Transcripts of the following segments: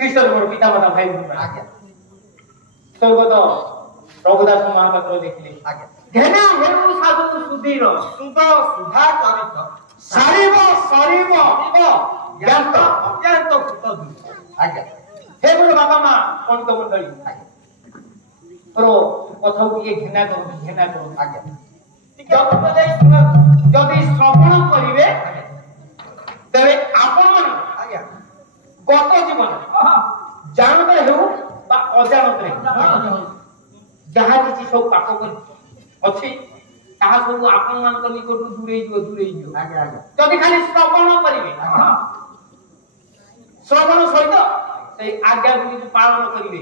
ଖ୍ରୀଷ୍ଟ ମୋର ପିତା ମାତା ଭାଇ ଆଜ୍ଞା ସ୍ୱର୍ଗତ ପ୍ରଭୁଦାସ ମହାପାତ୍ର ଦେଖିଲେ ଆଜ୍ଞା ଘେନା ହେଉ ସାଧୁ ସୁଧୀର ସୁଧ ସୁଧା ଚରିତ ସାରିବ ସରିବ ଜ୍ଞାତ ଅଜ୍ଞାତ ଭୂତ ଆଜ୍ଞା हे बोलो बाबा माँ कौन तो मंडली करो कथा के घृणा करो आज्ञा जदि श्रवण करिवे तबे आपण मन आज्ञा गत जीवन जानते हेउ बा अजानते जहा किछि सब पाप कर अछि ताहा सब आपण मान को निकट दूरे जो आज्ञा आज्ञा जदि खाली श्रवण करिवे श्रवण सहित आज्ञा पालन करेंगे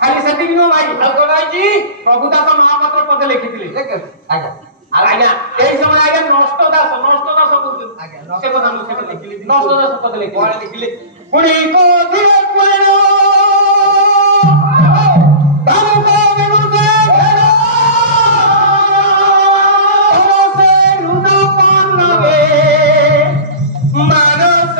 खाली सेति नो भाई हल्को भाई जी प्रभुदास महापात्र पद लिखिथिले आज्ञा आज्ञा एई समय आज्ञा नष्टदास कहउछ आज्ञा से कथा मु से लिखिले नष्टदास पद लिखिले पुणी को धीरे पुणो बाबू को विमुखे घेरो से रुदा पानगे मानस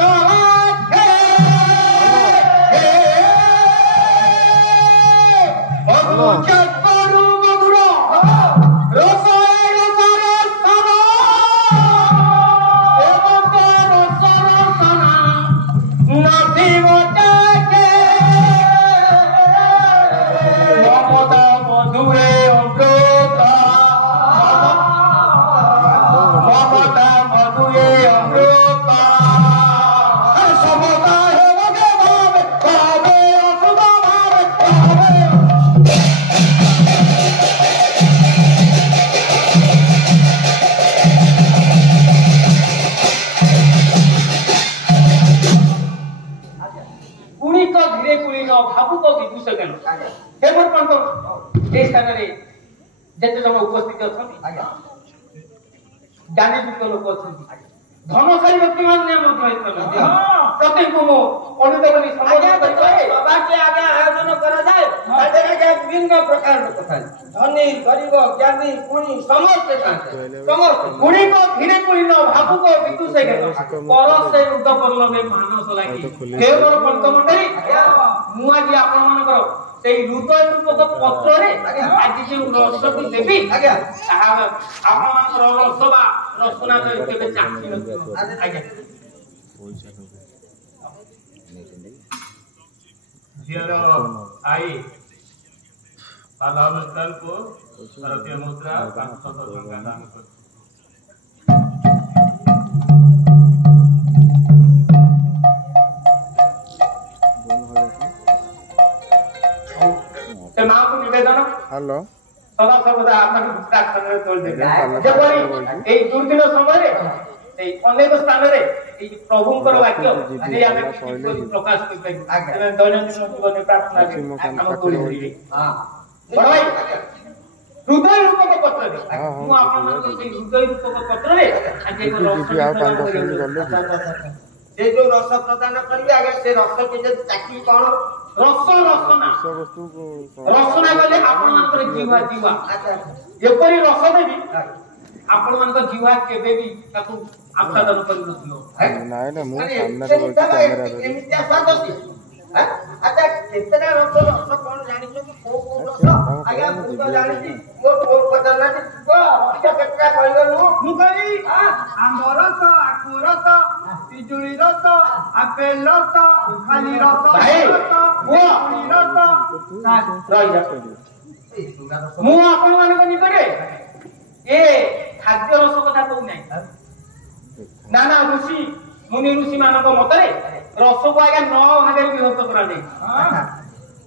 उपस्थित अच्छा ज्ञानी लोक अच्छा धनशाली व्यक्ति माने प्रत्येक को अनुद बनी सौभाग्य आगे आयोजन करा जाए तादेके विभिन्न प्रकार कथा धनी गरीब ज्ञानी पुणी समस्त पुणी को धीरे पुणी न भाबु को बितु से पर से रुद्ध करलो में मानस लागी केवल पंत मंडली मु आज आपन मानकर सेई हृदय रूपक पत्र रे आज जे रसटी देबी आज्ञा आपन मानकर रसबा रसना केबे चाखी न आज्ञा जियारो आई पालावस्तान को भारतीय मुद्रा 500 टका दान कर से मां को निवेदन हेलो सदा सर्वदा आपन विश्वास करे तोल दे जेपरि एई दुर्दिन समय रे अनेक स्थान रे प्रभुंकर वाक्य जे आमे प्रकाश करबै दैनंदिन जीवन में प्रार्थना हम करी हां बड़ भाई हृदय रूपक पत्र रे मु आपन मन से हृदय रूपक पत्र रे आज एक जो रस प्रदान करिवे आगे से रस के जे चाकी कोन रसना रसना गले आपण मानकर जीवा एपरि रस देबी आपण मानकर जीवा केबे भी ताकू आस्वादन करि नथियो नाइ मु सामने रे कैमरा रे एमितिया स्वाद हां अच्छा केतना रस कोन जानि छ को रस आगे मु तो जानि छी मोर पता ना को केतना कहलो मु कहि आंब रस आकु रस पिजुली रस आपेल रस खाली रस भाई वो मु आपण मान को निकटे ए खाद्य रस कथा कहू नै नाना ऋषि मुनि ऋषि मान को मतरे रस को आगे 9 भागे विभक्त करा दे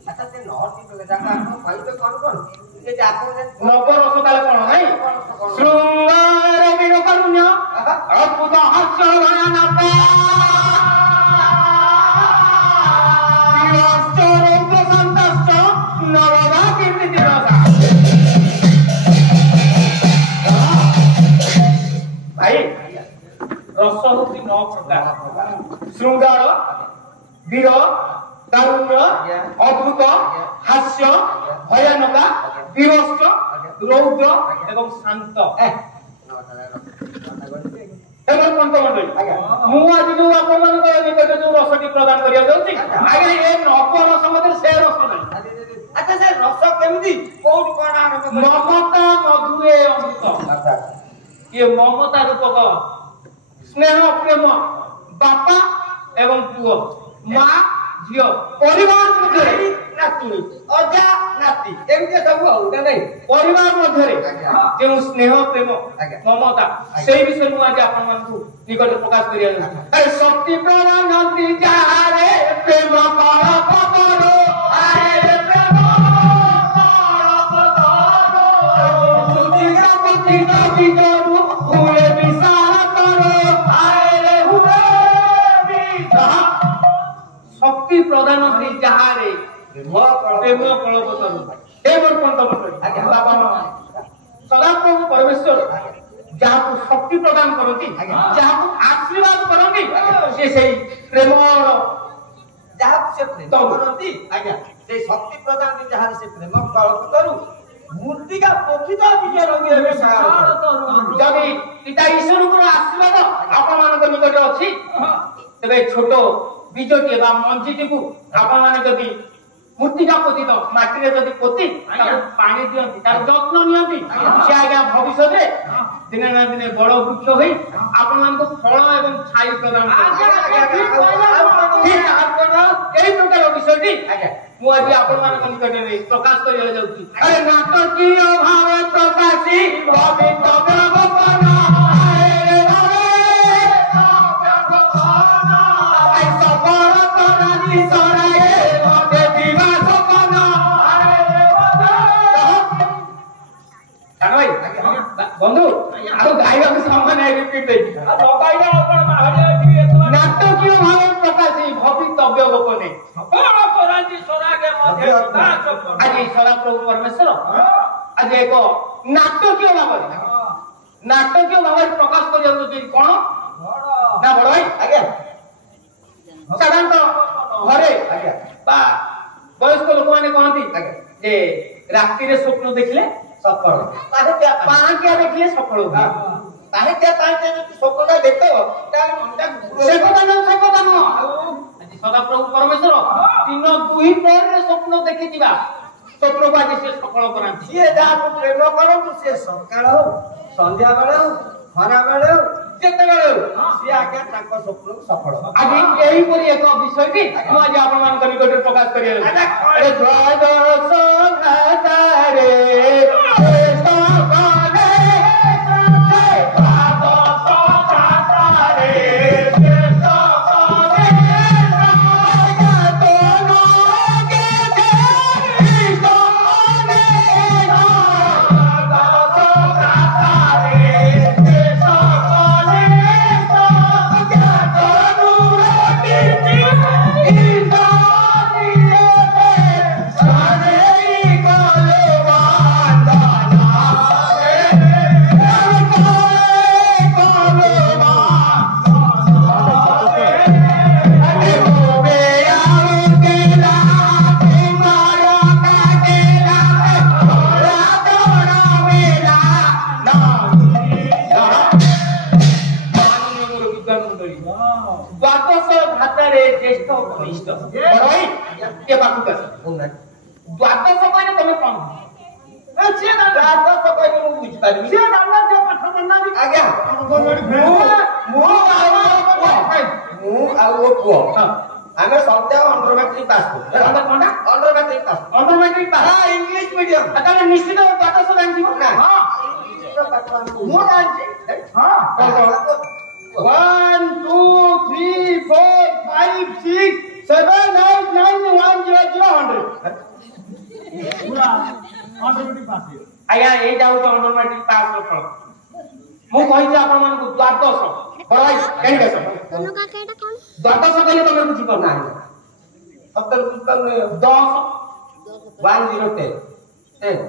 अच्छा से 9 टी जाका भाई तो कोन ये जाको नव रस काले कोन नै शृंगार वीर करुण्य अद्भुत हास्य भयानक भाई रस होती 9 प्रकार शृंगार वीर कारुण्य अद्भुत हास्य भयानक विभत्स रौद्र एवं शांत एमन कोन तो मंडली आज्ञा मु आज जो आपण मान को निकट जो रसटी प्रदान करिया जाउची आज्ञा ए नव रस मते से रस नै अच्छा से रस केमिति कोन कोन आरंभ ममता मधुए अमृत अच्छा ये ममता रूपक स्नेह प्रेम बापा एवं पुओ मां झियो परिवार मध्य नातुनी अजा नाती एमके सब होउता नै परिवार मध्य जे स्नेह प्रेम ममता सेही विषय मु आज आपन मान को निकट प्रकाश करिया अरे शक्ति प्रदानती जारे प्रेम कळ पकड़ो आए रे प्रेम कळ पकड़ो तुझी पति नदी करू हुए विसार करो आए रे हुए विसार शक्ति प्रदान दी जहारे प्रेम कलप करू हे मोर पंत मंडली बाबा सदा प्रभु परमेश्वर जहाँ को शक्ति प्रदान करती जहाँ को आशीर्वाद करती से सही प्रेम जहाँ से प्रेम करती आज्ञा से शक्ति प्रदान दी जहाँ से प्रेम कलप करू मूर्तिका प्रकृत विजय रंगी हेबे जदि पिता ईश्वर को आशीर्वाद आपण मान निकट अछि तबे छोट बीजटी बा मंजीटी को आपण माने जदी मूर्ति का पोती तो माटी रे जदी पोती पानी दियंती तार जत्न नियंती से आज्ञा भविष्य रे दिने ना दिने बड़ वृक्ष होई आपण मान को फल एवं छाई प्रदान ठीक आपण एई प्रकार विषयटी आज्ञा मु आज आपण मान निकट रे प्रकाश करिया जाउची अरे नाटकीय भाव प्रकाशी भवितव्य गोपना बंधु आरो गाइबा के समान है रिपीट दे लगाइला अपन हरिया जी नाटकीय भाव प्रकाशी भवितव्य गोपने कोन करांती सोरा के मध्य आज सदा प्रभु परमेश्वर आज एक नाटकीय भाव प्रकाश कर जाउ कोन ना बड़ भाई आज्ञा साधारणतः घरे आज्ञा बा वयस्क लोक माने कहती आज्ञा जे रात्रि रे स्वप्न देखले सफल ताहे क्या पांच्या देखिए सफल होगा ताहे क्या ताहे स्वप्न देखो से কথা आज सदा प्रभु परमेश्वर दिन दुई पर स्वप्न देखि दिबा स्वप्न को आज से सफल करांती ये जा प्रेम करो से सकाळ हो संध्या बेले हो खरा बेले हो जेते बेले हो से आके ताको स्वप्न सफल आज एही परि एक विषय की मु आज आपण मान कनि गोटे प्रकाश करिया अरे द्वादश नातारे आमे सद्या अंडर मैट्रिक पास को under matric pass English medium अतने निश्चित द्वादश जानि ना हां मो जानि हां 1 2 3 4 5 6 7 8 9 1 0 0 100 पूरा अंडर मैट्रिक पास आया ए जाउ तो अंडर मैट्रिक पास रो फल मु कहि जे आपन मान को द्वादश बड़ाई केन केस कोनो का केटा कोन द्वादश कहले तमे बुझी पर नाही सत्तर पुस्तक 10 1010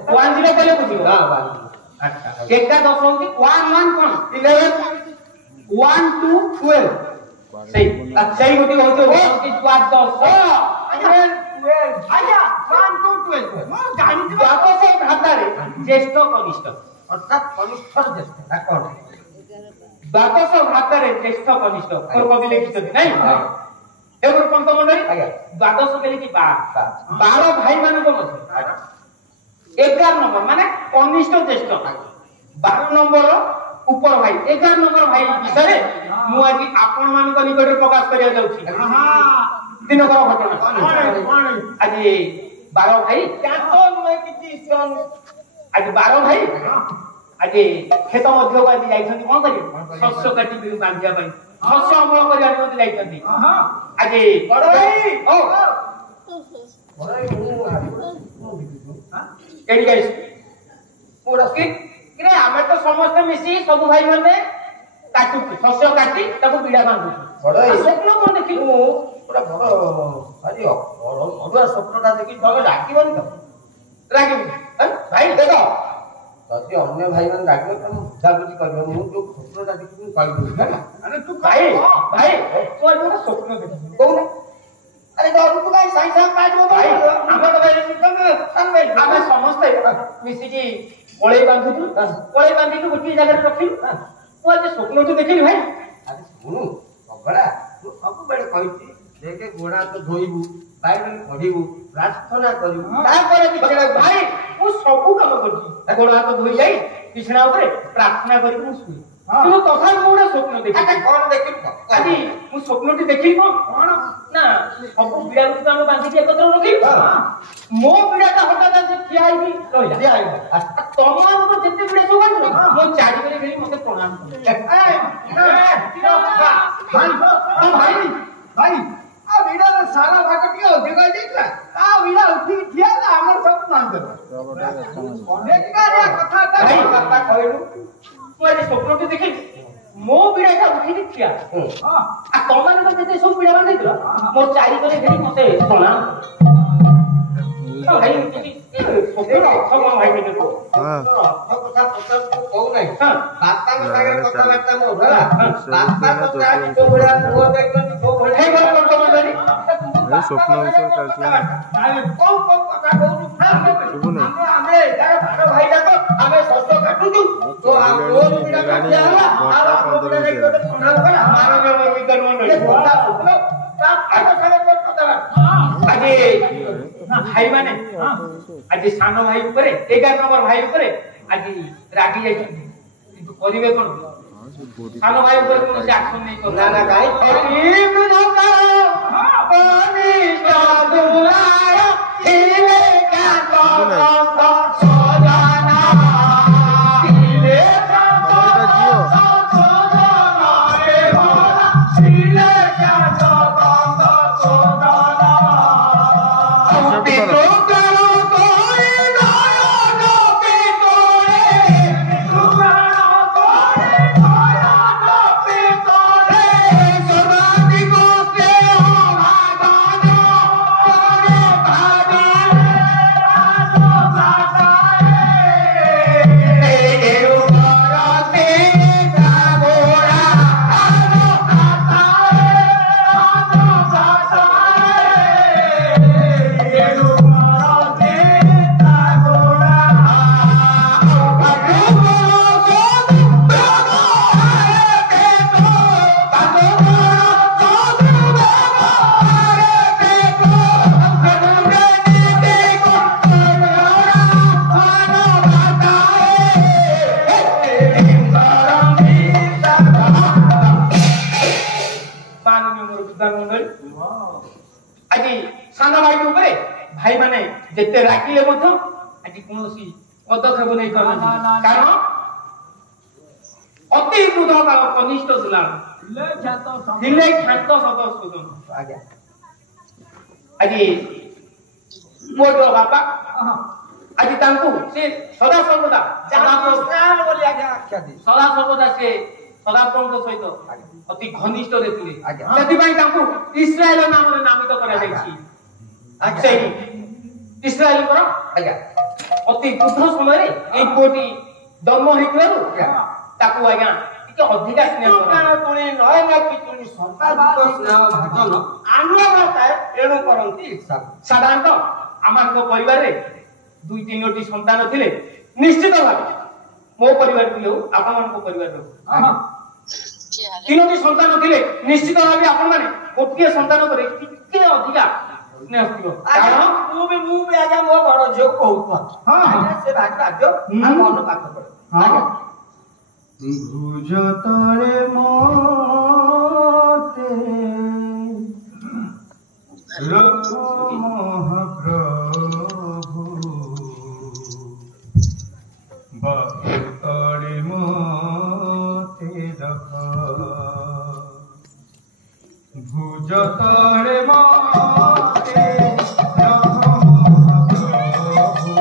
10 कहले बुझी हां 1 अच्छा केटा 10 होती 1 1 कोन 11 1 2 12 सही सही गोटी होतो कि द्वादश 12 आया 1 2 12 मो जानि द्वादश भातारे ज्येष्ठ कनिष्ठ अर्थात कनिष्ठ ज्येष्ठ कोन দ্বাদশ ভ্রাতারে জ্যেষ্ঠ কনিষ্ঠ কবি লিখিଛନ୍ତି ନାଇଁ এবার কোন মন্ডলী দ্বাদশ কেলি কি 12 ভাই ମାନଙ୍କ মধ্যে 11 নম্বর মানে কনিষ্ঠ জ্যেষ্ঠ 12 নম্বর উপর ভাই 11 নম্বর ভাই বিষয়ে মু আଜି আপন ମାନଙ୍କ নিকটରେ প্রকাশ করিয়া যাଉଛି দিনকর ঘটনা আজি 12 ভাই কাতো নয় কিছু আজি 12 ভাই আজি ক্ষেত মধ্যକୁ আজি ଯାଇଛନ୍ତି কোন କରି শস্য কাটি বাঁধিয়া ପାଇଁ শস্য অমଳ କରିବା নিমন্ତେ ଯାଇଛନ୍ତି আজি বড় ভাই ও বড় ভাই কেডি গাইস পুরা কি रे हमें तो समस्त मिसी सब भाई माने काटू शस्य काटी ताको बिडा बांधू बडो स्वप्न कोन देखिलु पूरा बडो भाई अडुआ स्वप्नटा देखि तमे राखिबनी त राखिबनी भाई देखो जति अन्य भाई मान राखिबो त बुझाबुझी करबो मु जो स्वप्नटा देखि कहि दउ ना अरे तू भाई भाई तू जो स्वप्न देखि कोन अरे डरू तू काई साई साई काटबो भाई हम तो भाई तमे हमें समस्त मिसी की कोळे बांधुतु कोळे बांधितु गोटी जगह रखिलु तू आज स्वप्न तो देखिलु भाई अरे सुनु बगड़ा तू सब बेले कहिति देखे गोड़ा तो धोइबु बाइबल पढिबु प्रार्थना करिबु तापर बिछड़ा भाई तू सब काम करछि गोड़ा तो धोइ जाई बिछड़ा ऊपर प्रार्थना करिबु सुई तू तथा गोड़ा स्वप्न देखि अच्छा कोन देखिलु आदि मु स्वप्नटी देखिलु कोन ना सब बिड़ा को हम बांधि के एकत्र रखिलु मो बिड़ा का हटा से ठिया आइबी रहिला तमान को जते बिड़ा सब बांधु मो चाडी करे भेली मते प्रणाम भाई भाई आ बिड़ा रे सारा भाग टियो जगह देखला आ बिड़ा उठी ठिया ना हमर सब मान दे देखा रे कथा भाई कथा कहलु तू आज स्वप्नटी देखि मो बिड़ा का उठी ठिया हां आ तमान को जते सब बिड़ा बांधि दिला मो चाडी करे भेली मते प्रणाम भाई स्वप्न सब भाई के को हां कथा पता को कहू नै बापा के सागर कथा बात मो होला बापा तो आज को बड़ा हो देखनी को बड़ा हे बात को बोलनी ए स्वप्न विषय चलछि को कथा कहू हमरे तार भारो भाई जाको हमें सस्तो काटू तो हम रोज बिना काटिया आ बिना देखो तो प्रणाम कर हमारा में करनो नै कथा सुनो बापा के सागर कथा आजे भाई माने आज सानो भाई ऊपर 11 नंबर भाई ऊपर आज रागी जाई किंतु करिवे कोन सानो भाई ऊपर कोन से एक्शन नहीं कर ना ना गाई प्रेम न करो पानी का दुलार खिले का तो सजाना खिले का तो सजाना रे भोला खिले का तो सजाना पितो करो तोरे नयन पितोरे पितो करो तोरे नयन पितोरे समाधि को से हो भागन तोरे भागन राजो भाता रे ऊपरते सागोरा आलो भाता আজি साना भाई ऊपर भाई माने जेते राखिले मध আজি कोनोसी पदक्षेप नै करन कारण अति बुध काल कनिष्ठ दुला दिले ख्यात सदस्य सुदन आज्ञा আজি मोर बापा আজি तांकु से सदा सर्वदा सदा प्राण बोली आज्ञा आख्या दी सदा सर्वदा से सदा प्रभु सहित अति घनिष्ठ रहथिले सेति पई तांकु इस्राएल नाम रे नामित करा जायछि आज्ञा इस्राएल पर आज्ञा अति बुद्ध समय रे ए कोटी जन्म हिकरो ताकु आज्ञा के अधिका स्नेह करा कोने नय ना पितुनी संपादित स्नेह भाजन आनंदता एणु करंती साधारणतः आमानको परिवार रे दुई तीनोटी संतान थिले निश्चित भाबे मो परिवार थिले आपन मानको परिवार रो तीनोटी संतान थिले निश्चित भाबे आपण माने गोटिए संतान करे टिके अधिका स्नेह थिबो कारण मु भी आजा मो बड़ जो कहउतो हां से भाग भाग्य आ मन पाठ पड़े हां भुज तळे मोते रखो महाप्रभु बातळे मोते रखो भुज तळे मोते रखो महाप्रभु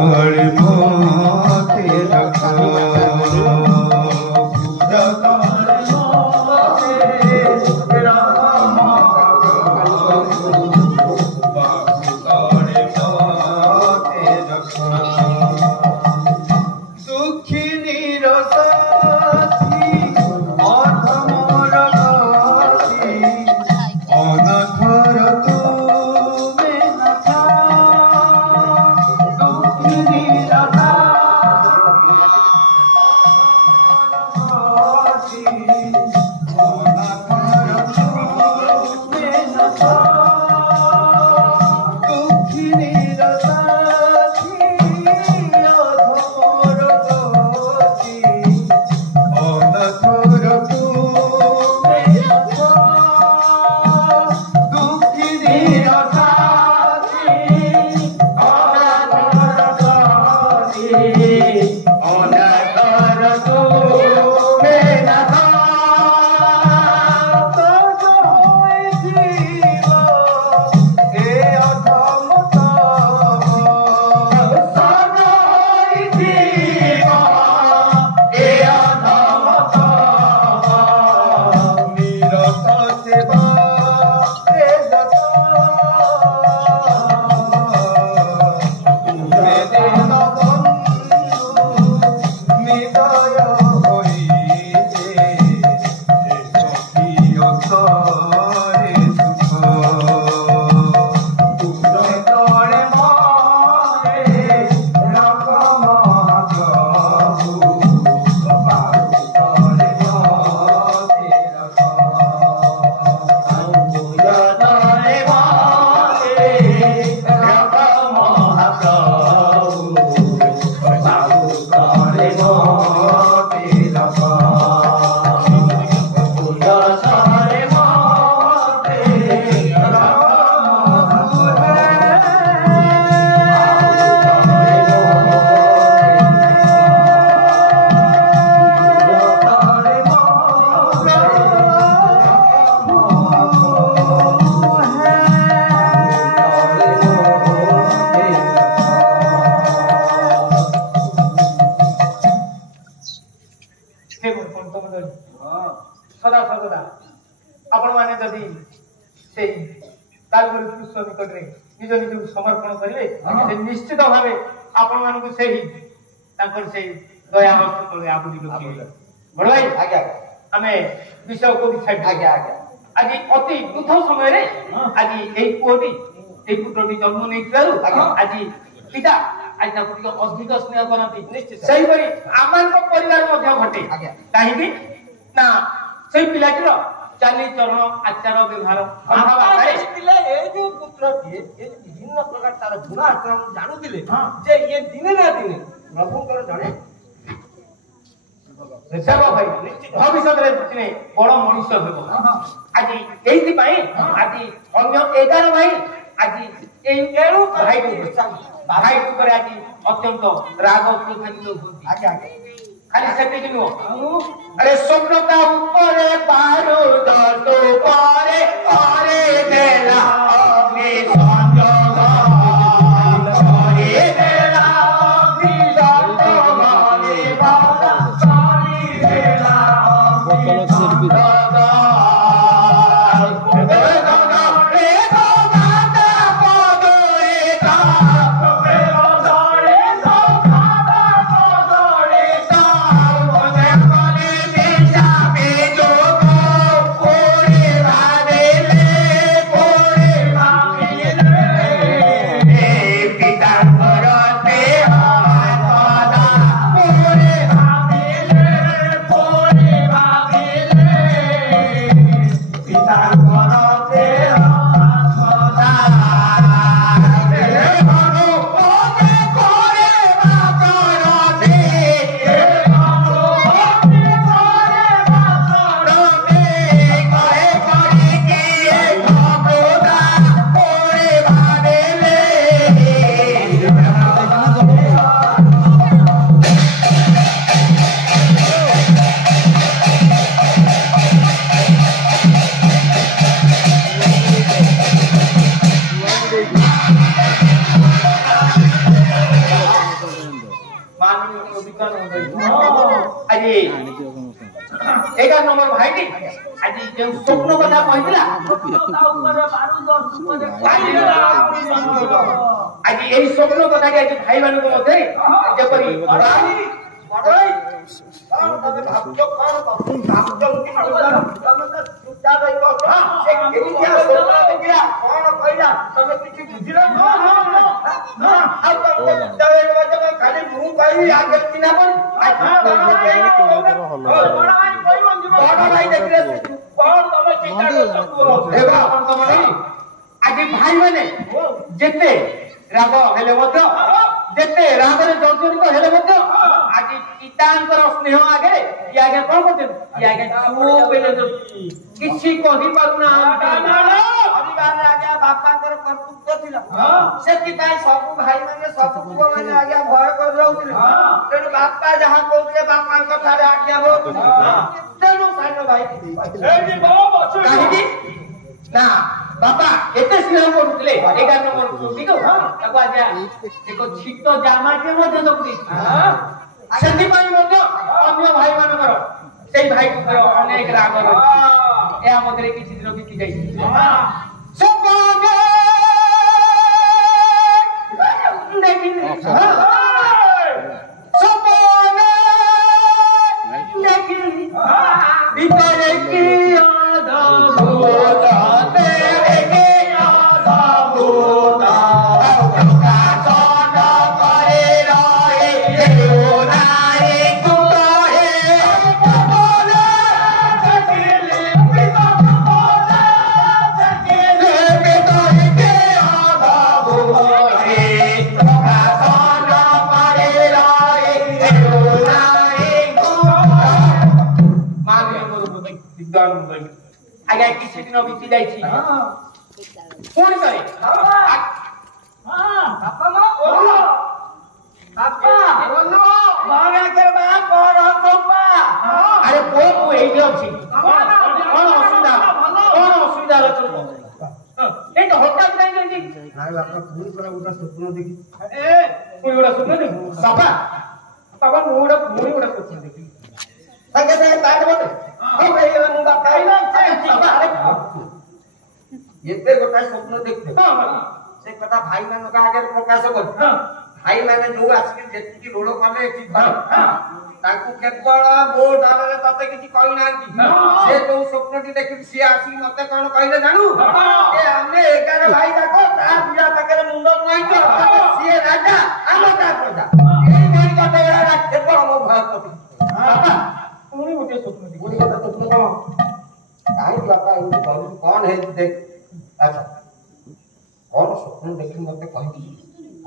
बातळे मोते सदा सर्वदा आपण माने जदि से कालगुरु कृष्ण निकट रे निज निज समर्पण करिवे से निश्चित भावे आपण मान को सेही तांकर से दया वस्तु तले आबुदी लोकी बड़ भाई आज्ञा हमें विषय को छाड़ आज्ञा आज्ञा आज अति दुख समय रे आज एई पुओटी एई पुत्रटी जन्म नेइत्रारु आज पिता आज ताको टिक अधिक स्नेह करती निश्चित सही परि आमान को परिवार मध्य घटे आज्ञा काहे ना से पिलाटीर चाली चरण आचार व्यवहार पिला ए जो पुत्र ए विभिन्न प्रकार तार गुण आचरण जानुदिले जे ये दिने ना दिने प्रभुकर जणे ଦେବ ଭାଇ ଭବିଷ୍ୟତରେ ଦିନେ ବଡ଼ ମଣିଷ ହେବ। ଆଜି ଏଇଥିପାଇଁ ଆଜି ଅନ୍ୟ 11 ଭାଇ ଆଜି ଏଇ ଭାଇ ଉପରେ ଆଜି ଅତ୍ୟନ୍ତ ରାଗ ପ୍ରଭାବିତ ହୁଅନ୍ତି। ଖାଲି ସେତିକି ନୁହଁ, ଆରେ ସ୍ୱପ୍ନତା ଉପରେ ବାରୁଦ ତୋ ପରେ ପରେ ଦେଲା ଅଗ୍ନି ସଂଯୋଗ ପରେ ଦେଲା ଅଗ୍ନି ସଂଯୋଗ ବାଲା କରି ଦେଲା ଅଗ୍ନି ସଂଯୋଗ स्वप्न कथा कहला आज यही स्वप्न कथा के आज भाई मानक मध्य जेपरी आज भाई मैंने जेते राग हेले मध्य जेते रागरे जर्जरित हेले मध्य आज पितांकर स्नेह आगे ये आगे कोन करते ये आगे चुप बेले किछि कहि पारुना परिवार रे आगे बापांकर कर्तृत्व थिला सेति पाई सब भाई माने सब पुओ माने आगे भय कर रहउथिले तेनु बापा जहां कहउथिले बापांकर थारे आज्ञा हो तेनु सानो भाई एजी बाबा काहिदी ना बापा एते स्नेह करूथिले 11 नंबर ठीक ताको आजा एको छिटो जामा के मध्य दउती सेति पाई मध्य अन्य भाई मानकर सेई भाई को अनेक राग रहै ए हमरे किछि दिन बीती जाई सबगे देखिन सबगे देखिन ভিতরে কি অদ্ভুত आगे किसी दिन बीती जाइछि कोन करे बापा मा बोलो बापा बोलो मागा के बाप पर बापा अरे को एई जे अछि कोन असुविधा रचो ए तो हटात नहीं नहीं हाय बापा पूरी कोना उटा स्वप्न देखि ए पूरी उटा स्वप्न देखि बापा बाबा मोड़ा पूरी उटा स्वप्न देखि संगे संगे ताड़ बोले हो गई मु बापा आइला बाबा एते गोटा स्वप्न देखते से कथा भाई मान का आगे प्रकाश कर भाई माने जो आसी जेति रोड कले एति ताकू केवल बो डाले तते किछि कहि नांती से तो स्वप्नटी देखि से आसी मते कोन कहिले जानू ए हमने 11 भाई जाको ता बिया तकरे मुंड नई तो से राजा आमता प्रजा एई गरी कते बेला केवल मो भय कति बाबा पुनी उठे स्वप्न दी पुनी कथा स्वप्न काई बाबा एउ कौन है देख अच्छा कौन स्वप्न देखि मते कहि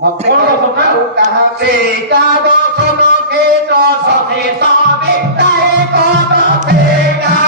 कौन दर्शन ना कहा से का दर्शन के दर्शन से सबे ताए को से का